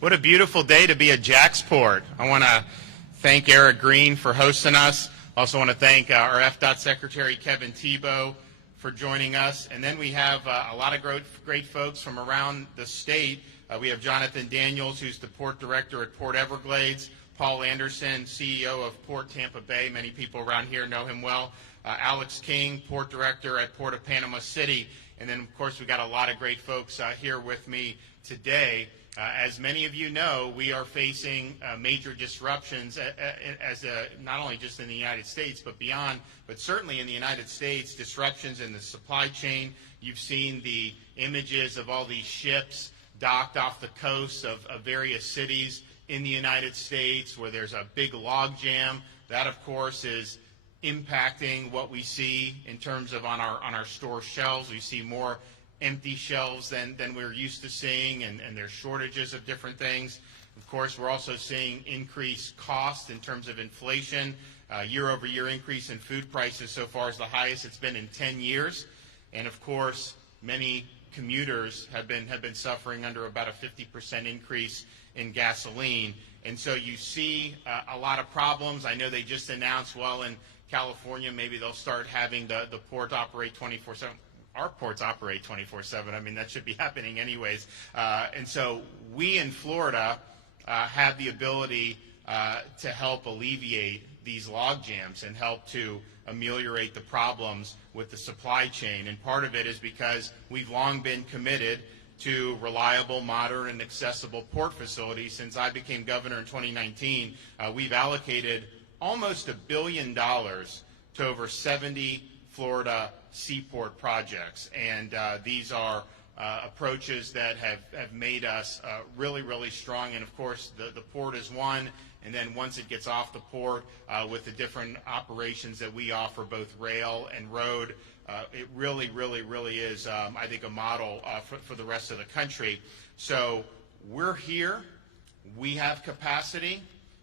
What a beautiful day to be at JAXPORT. I want to thank Eric Green for hosting us. Also want to thank our FDOT Secretary Kevin Tebow for joining us. And then we have a lot of great folks from around the state. We have Jonathan Daniels, who's the Port Director at Port Everglades. Paul Anderson, CEO of Port Tampa Bay. Many people around here know him well. Alex King, Port Director at Port of Panama City. And then, of course, we got a lot of great folks here with me today. As many of you know, we are facing major disruptions not only just in the United States but beyond, but certainly in the United States, disruptions in the supply chain. You've seen the images of all these ships docked off the coasts of various cities in the United States where there's a big log jam. That, of course, is impacting what we see in terms of on our store shelves. We see more empty shelves than we're used to seeing, and there's shortages of different things. Of course, we're also seeing increased costs in terms of inflation. Year-over-year increase in food prices so far is the highest it's been in 10 years. And of course, many commuters have been suffering under about a 50% increase in gasoline. And so you see a lot of problems. I know they just announced, well, in California, maybe they'll start having the port operate 24/7. Our ports operate 24/7. I mean, that should be happening anyways. And so we in Florida have the ability to help alleviate these log jams and help to ameliorate the problems with the supply chain. And part of it is because we've long been committed to reliable, modern, and accessible port facilities. Since I became governor in 2019, we've allocated almost $1 billion to over 70 Florida seaport projects. And these are approaches that have made us really, really strong. And of course, the port is one. And then once it gets off the port with the different operations that we offer, both rail and road, it really, really, really is, I think, a model for the rest of the country. So we're here. We have capacity.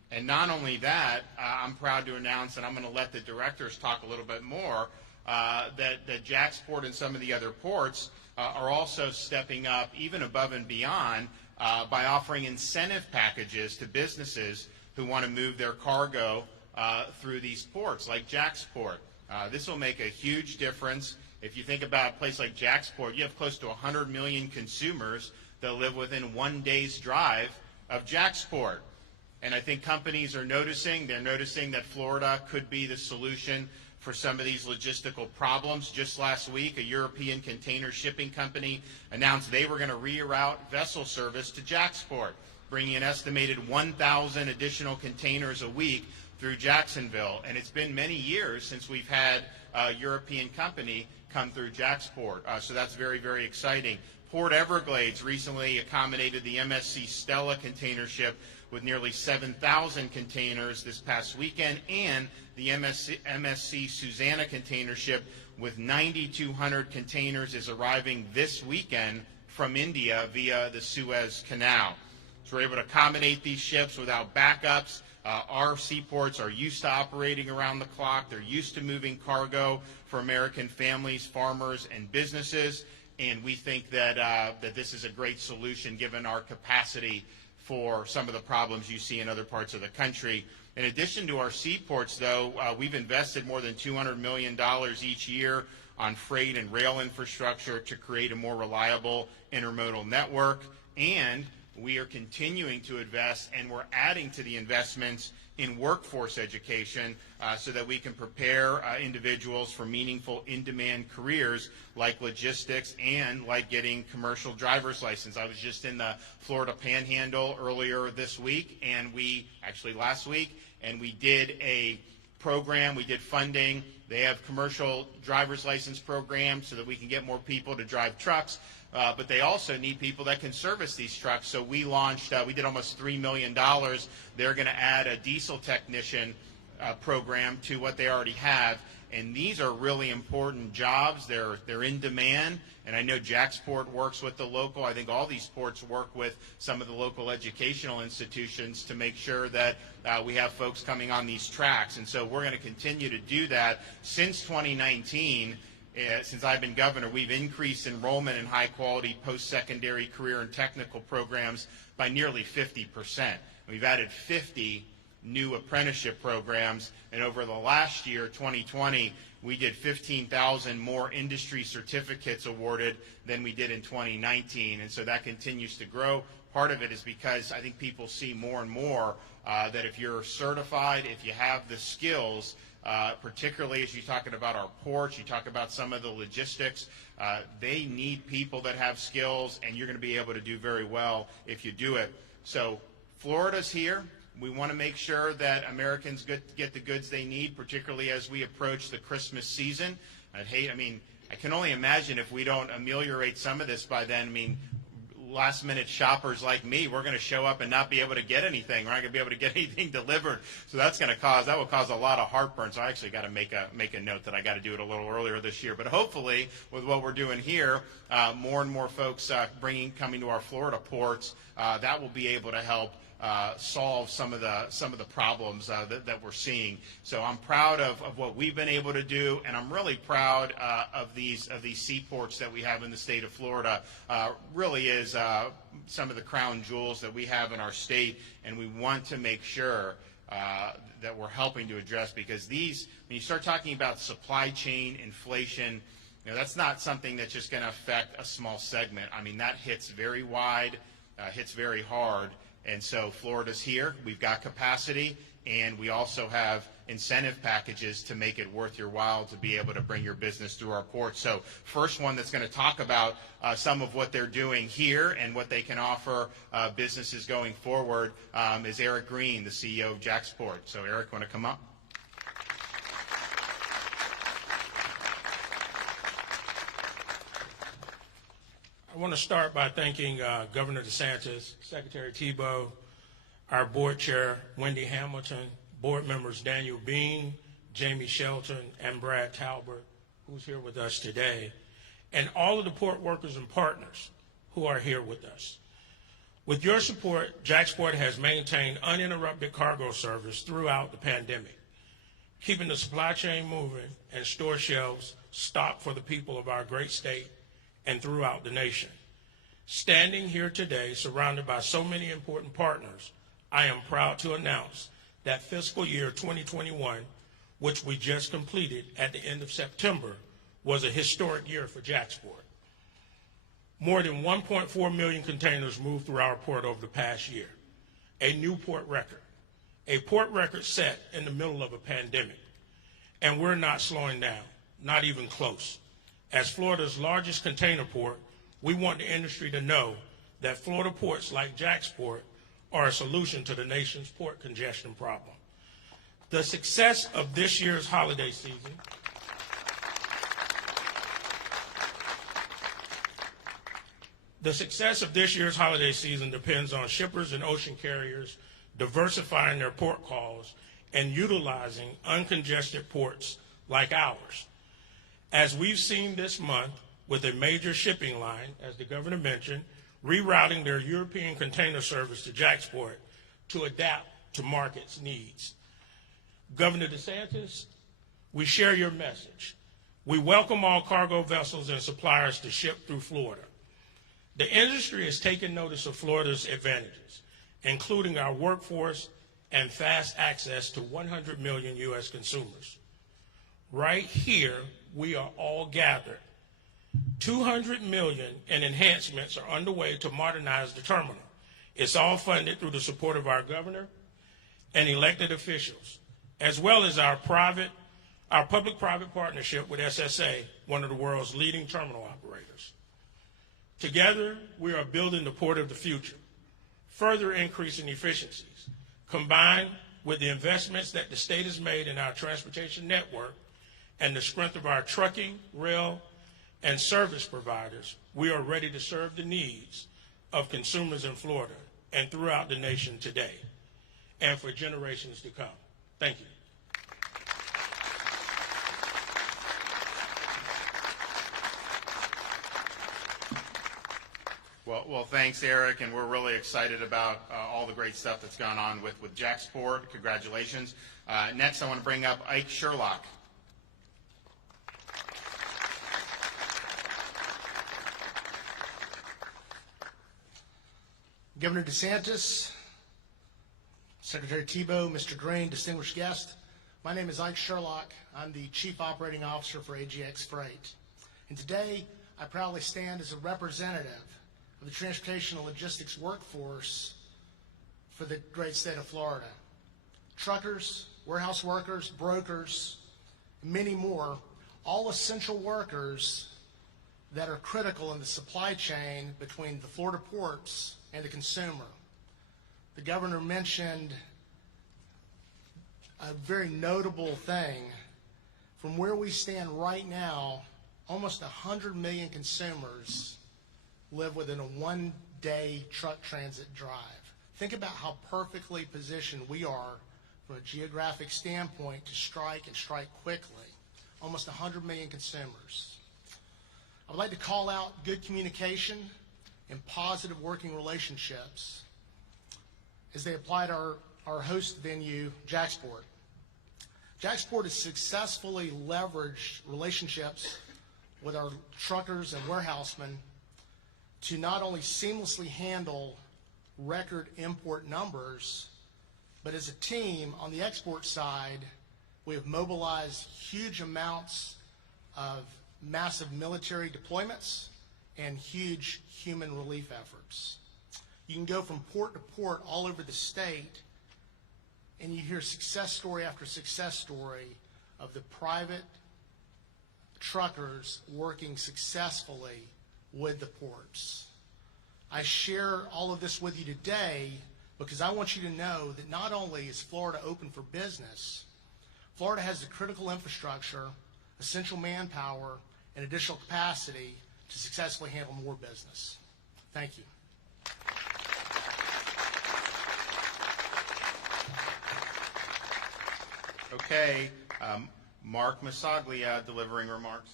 And not only that, I'm proud to announce, and I'm going to let the directors talk a little bit more, that JAXPORT and some of the other ports are also stepping up even above and beyond by offering incentive packages to businesses who want to move their cargo through these ports like JAXPORT. This will make a huge difference. If you think about a place like JAXPORT, you have close to 100 million consumers that live within 1 day's drive of JAXPORT. And I think companies are noticing. They're noticing that Florida could be the solution for some of these logistical problems. Just last week, a European container shipping company announced they were going to reroute vessel service to JAXPORT, bringing an estimated 1,000 additional containers a week through Jacksonville. And it's been many years since we've had a European company come through JAXPORT. So that's very, very exciting. Port Everglades recently accommodated the MSC Stella container ship with nearly 7,000 containers this past weekend, and the MSC Susanna container ship with 9,200 containers is arriving this weekend from India via the Suez Canal. So we're able to accommodate these ships without backups. Our seaports are used to operating around the clock. They're used to moving cargo for American families, farmers, and businesses, and we think that this is a great solution given our capacity for some of the problems you see in other parts of the country. In addition to our seaports, though, we've invested more than $200 million each year on freight and rail infrastructure to create a more reliable intermodal network. And we are continuing to invest, and we're adding to the investments in workforce education so that we can prepare individuals for meaningful in-demand careers like logistics and like getting commercial driver's license. I was just in the Florida Panhandle earlier this week, and last week, and we did a program, we did funding. They have commercial driver's license programs so that we can get more people to drive trucks. But they also need people that can service these trucks. So we launched, we did almost $3 million. They're going to add a diesel technician program to what they already have. And these are really important jobs. They're in demand. And I know JAXPORT works with the local. I think all these ports work with some of the local educational institutions to make sure that we have folks coming on these tracks. And so we're going to continue to do that. Since 2019, since I've been governor, we've increased enrollment in high-quality post-secondary career and technical programs by nearly 50%. We've added 50 new apprenticeship programs, and over the last year, 2020, we did 15,000 more industry certificates awarded than we did in 2019, and so that continues to grow. Part of it is because I think people see more and more that if you're certified, if you have the skills, particularly as you're talking about our ports, you talk about some of the logistics, they need people that have skills, and you're going to be able to do very well if you do it. So Florida's here. We want to make sure that Americans get the goods they need, particularly as we approach the Christmas season. I can only imagine if we don't ameliorate some of this by then. I mean, last-minute shoppers like me, we're going to show up and not be able to get anything. We're not going to be able to get anything delivered. So that will cause a lot of heartburn. So I actually got to make a note that I got to do it a little earlier this year. But hopefully, with what we're doing here, more and more folks coming to our Florida ports, that will be able to help solve some of the problems that we're seeing. So I'm proud of what we've been able to do, and I'm really proud of these seaports that we have in the state of Florida. Really is some of the crown jewels that we have in our state, and we want to make sure that we're helping to address, because when you start talking about supply chain inflation, that's not something that's just going to affect a small segment. I mean, that hits very wide, hits very hard. And so Florida's here, we've got capacity, and we also have incentive packages to make it worth your while to be able to bring your business through our ports. So first one that's going to talk about some of what they're doing here and what they can offer businesses going forward is Eric Green, the CEO of JAXPORT. So Eric, want to come up? I want to start by thanking Governor DeSantis, Secretary Thibeault, our board chair, Wendy Hamilton, board members Daniel Bean, Jamie Shelton, and Brad Talbert, who's here with us today, and all of the port workers and partners who are here with us. With your support, JAXPORT has maintained uninterrupted cargo service throughout the pandemic, keeping the supply chain moving and store shelves stocked for the people of our great state and throughout the nation. Standing here today, surrounded by so many important partners, I am proud to announce that fiscal year 2021, which we just completed at the end of September, was a historic year for JAXPORT. More than 1.4 million containers moved through our port over the past year, a new port record set in the middle of a pandemic. And we're not slowing down, not even close. As Florida's largest container port, we want the industry to know that Florida ports like JAXPORT are a solution to the nation's port congestion problem. The success of this year's holiday season depends on shippers and ocean carriers diversifying their port calls and utilizing uncongested ports like ours. As we've seen this month with a major shipping line, as the governor mentioned, rerouting their European container service to JAXPORT to adapt to market's needs. Governor DeSantis, we share your message. We welcome all cargo vessels and suppliers to ship through Florida. The industry has taken notice of Florida's advantages, including our workforce and fast access to 100 million U.S. consumers. Right here, we are all gathered. $200 million in enhancements are underway to modernize the terminal. It's all funded through the support of our governor and elected officials, as well as our public-private partnership with SSA, one of the world's leading terminal operators. Together, we are building the port of the future, further increasing efficiencies, combined with the investments that the state has made in our transportation network and the strength of our trucking, rail, and service providers. We are ready to serve the needs of consumers in Florida and throughout the nation today and for generations to come. Thank you. Well, thanks, Eric, and we're really excited about all the great stuff that's gone on with JAXPORT. Congratulations. Next, I want to bring up Ike Sherlock. Governor DeSantis, Secretary Tebow, Mr. Green, distinguished guest, my name is Ike Sherlock. I'm the Chief Operating Officer for AGX Freight. And today, I proudly stand as a representative of the transportation and logistics workforce for the great state of Florida. Truckers, warehouse workers, brokers, and many more, all essential workers that are critical in the supply chain between the Florida ports and the consumer. The governor mentioned a very notable thing. From where we stand right now, almost 100 million consumers live within a one-day truck transit drive. Think about how perfectly positioned we are from a geographic standpoint to strike and strike quickly. Almost 100 million consumers. I would like to call out good communication and positive working relationships as they apply to our host venue, JAXPORT. JAXPORT has successfully leveraged relationships with our truckers and warehousemen to not only seamlessly handle record import numbers, but as a team on the export side, we have mobilized huge amounts of massive military deployments and huge human relief efforts. You can go from port to port all over the state, and you hear success story after success story of the private truckers working successfully with the ports. I share all of this with you today because I want you to know that not only is Florida open for business, Florida has the critical infrastructure, essential manpower, and additional capacity to successfully handle more business. Thank you. Okay, Mark Masaglia delivering remarks.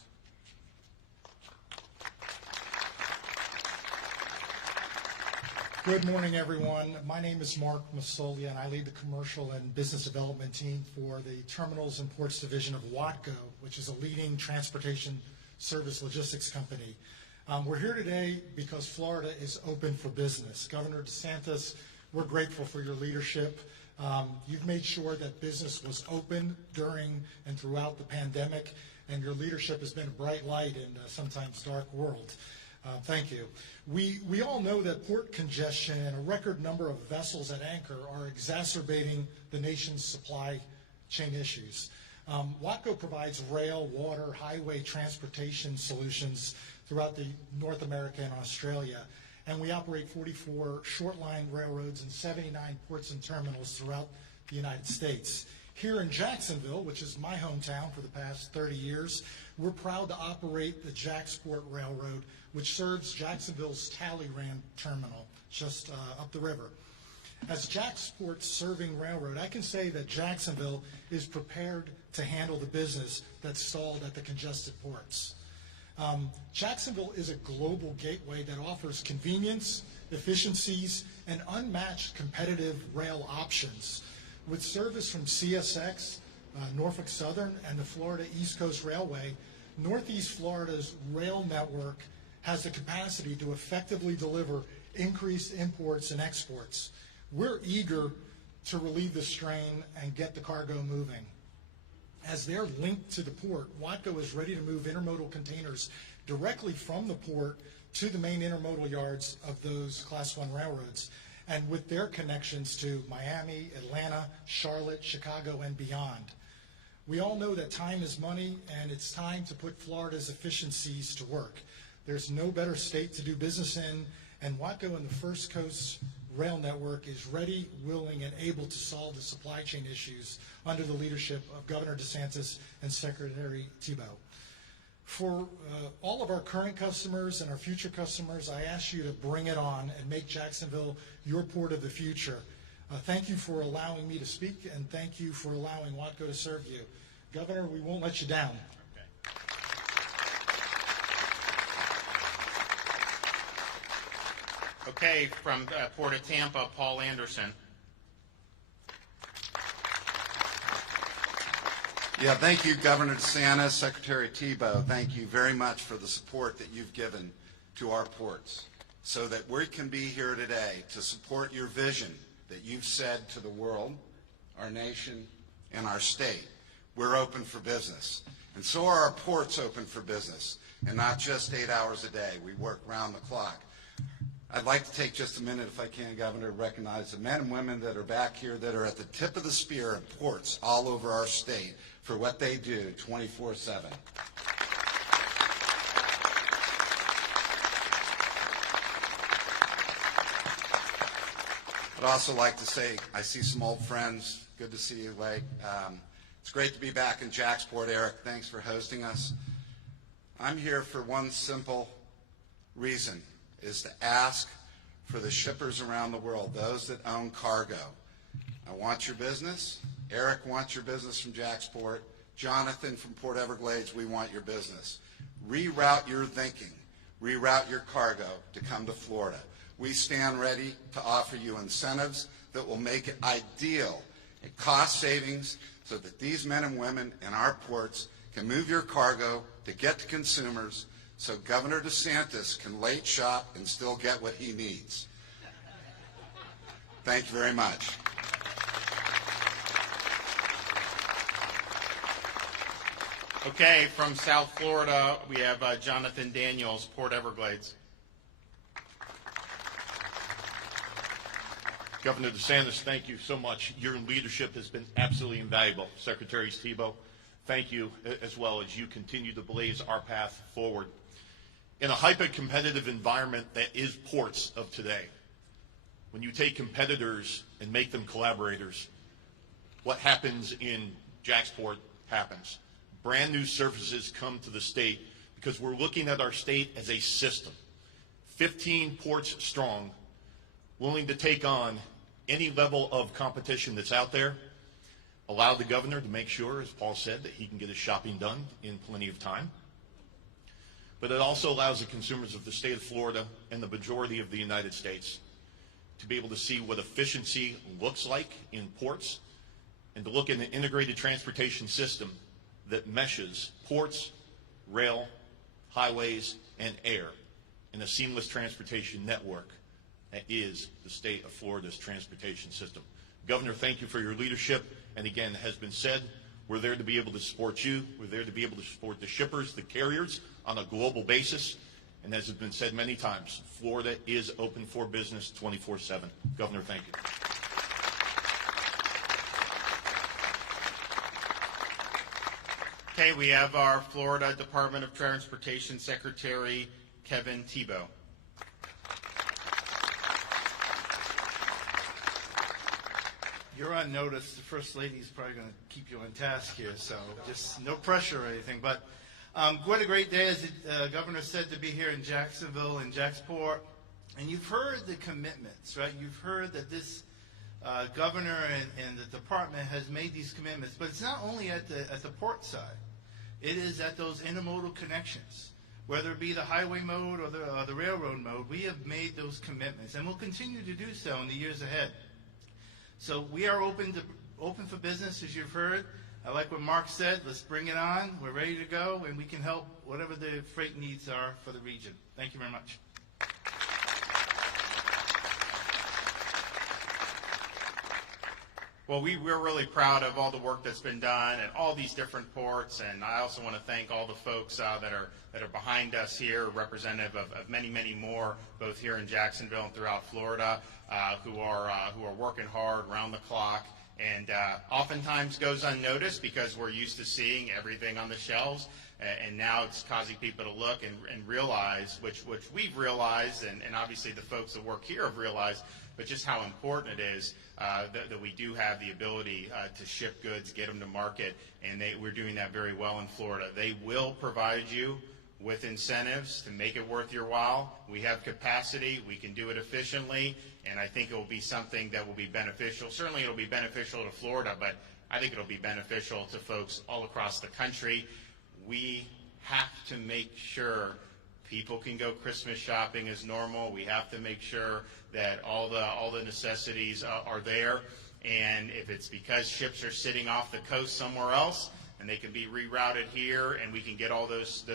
Good morning, everyone. My name is Mark Masaglia, and I lead the commercial and business development team for the Terminals and Ports Division of WATCO, which is a leading transportation service logistics company. We're here today because Florida is open for business. Governor DeSantis, we're grateful for your leadership. You've made sure that business was open during and throughout the pandemic, and your leadership has been a bright light in a sometimes dark world. Thank you. We all know that port congestion and a record number of vessels at anchor are exacerbating the nation's supply chain issues. WATCO provides rail, water, highway transportation solutions throughout the North America and Australia, and we operate 44 short-line railroads and 79 ports and terminals throughout the United States. Here in Jacksonville, which is my hometown for the past 30 years, we're proud to operate the JAXPORT Railroad, which serves Jacksonville's Talleyrand Terminal, just up the river. As JAXPORT's serving railroad, I can say that Jacksonville is prepared to handle the business that's stalled at the congested ports. Jacksonville is a global gateway that offers convenience, efficiencies, and unmatched competitive rail options. With service from CSX, Norfolk Southern, and the Florida East Coast Railway, Northeast Florida's rail network has the capacity to effectively deliver increased imports and exports. We're eager to relieve the strain and get the cargo moving. As they're linked to the port, WATCO is ready to move intermodal containers directly from the port to the main intermodal yards of those Class I railroads, and with their connections to Miami, Atlanta, Charlotte, Chicago, and beyond. We all know that time is money, and it's time to put Florida's efficiencies to work. There's no better state to do business in, and WATCO and the First Coast Rail Network is ready, willing, and able to solve the supply chain issues under the leadership of Governor DeSantis and Secretary Tebow. For all of our current customers and our future customers, I ask you to bring it on and make Jacksonville your port of the future. Thank you for allowing me to speak, and thank you for allowing WATCO to serve you. Governor, we won't let you down. Okay, from Port of Tampa, Paul Anderson. Yeah, thank you, Governor DeSantis, Secretary Tebow. Thank you very much for the support that you've given to our ports. so that we can be here today to support your vision that you've said to the world, our nation, and our state. We're open for business. And so are our ports open for business, and not just 8 hours a day. We work round the clock. I'd like to take just a minute, if I can, Governor, to recognize the men and women that are back here that are at the tip of the spear in ports all over our state for what they do 24/7. I'd also like to say, I see some old friends. Good to see you, Lake. It's great to be back in JAXPORT. Eric, thanks for hosting us. I'm here for one simple reason, is to ask for the shippers around the world, those that own cargo. I want your business. Eric wants your business from JAXPORT. Jonathan from Port Everglades, we want your business. Reroute your thinking. Reroute your cargo to come to Florida. We stand ready to offer you incentives that will make it ideal and cost savings so that these men and women in our ports can move your cargo to get to consumers so Governor DeSantis can late shop and still get what he needs. Thank you very much. Okay, from South Florida, we have Jonathan Daniels, Port Everglades. Governor DeSantis, thank you so much. Your leadership has been absolutely invaluable. Secretary Thibault, thank you, as well as you continue to blaze our path forward. In a hyper-competitive environment that is ports of today, when you take competitors and make them collaborators, what happens in JAXPORT happens. Brand new services come to the state because we're looking at our state as a system. 15 ports strong, willing to take on any level of competition that's out there, allow the governor to make sure, as Paul said, that he can get his shopping done in plenty of time. But it also allows the consumers of the state of Florida and the majority of the United States to be able to see what efficiency looks like in ports and to look at an integrated transportation system that meshes ports, rail, highways, and air in a seamless transportation network that is the state of Florida's transportation system. Governor, thank you for your leadership. And again, has been said, we're there to be able to support you. We're there to be able to support the shippers, the carriers on a global basis. And as has been said many times, Florida is open for business 24/7. Governor, thank you. Okay, we have our Florida Department of Transportation Secretary, Kevin Thibault. You're on notice. The First Lady is probably going to keep you on task here, so just no pressure or anything. But what a great day, as the governor said, to be here in Jacksonville and JAXPORT. And you've heard the commitments, right? You've heard that this governor and the department has made these commitments. But it's not only at the port side. It is at those intermodal connections, whether it be the highway mode or the railroad mode. We have made those commitments, and we'll continue to do so in the years ahead. So we are open for business, as you've heard. I like what Mark said. Let's bring it on. We're ready to go, and we can help whatever the freight needs are for the region. Thank you very much. Well, we're really proud of all the work that's been done at all these different ports, and I also want to thank all the folks that are behind us here, representative of many, many more, both here in Jacksonville and throughout Florida, who are working hard around the clock, and oftentimes goes unnoticed because we're used to seeing everything on the shelves, and now it's causing people to look and realize, which we've realized, and obviously the folks that work here have realized, but just how important it is that we do have the ability to ship goods, get them to market, and we're doing that very well in Florida. They will provide you with incentives to make it worth your while. We have capacity. We can do it efficiently, and I think it will be something that will be beneficial. Certainly it will be beneficial to Florida, but I think it will be beneficial to folks all across the country. We have to make sure people can go Christmas shopping as normal. We have to make sure that all the necessities are there. And if it's because ships are sitting off the coast somewhere else and they can be rerouted here and we can get all those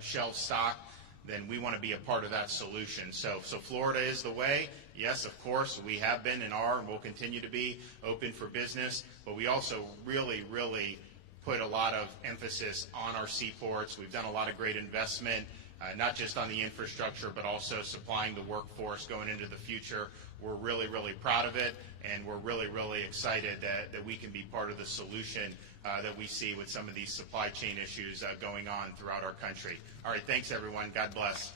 shelves stocked, then we want to be a part of that solution. So Florida is the way. Yes, of course, we have been and are and will continue to be open for business, but we also really, really put a lot of emphasis on our seaports. We've done a lot of great investment, not just on the infrastructure, but also supplying the workforce going into the future. We're really, really proud of it, and we're really, really excited that we can be part of the solution that we see with some of these supply chain issues going on throughout our country. All right, thanks, everyone. God bless.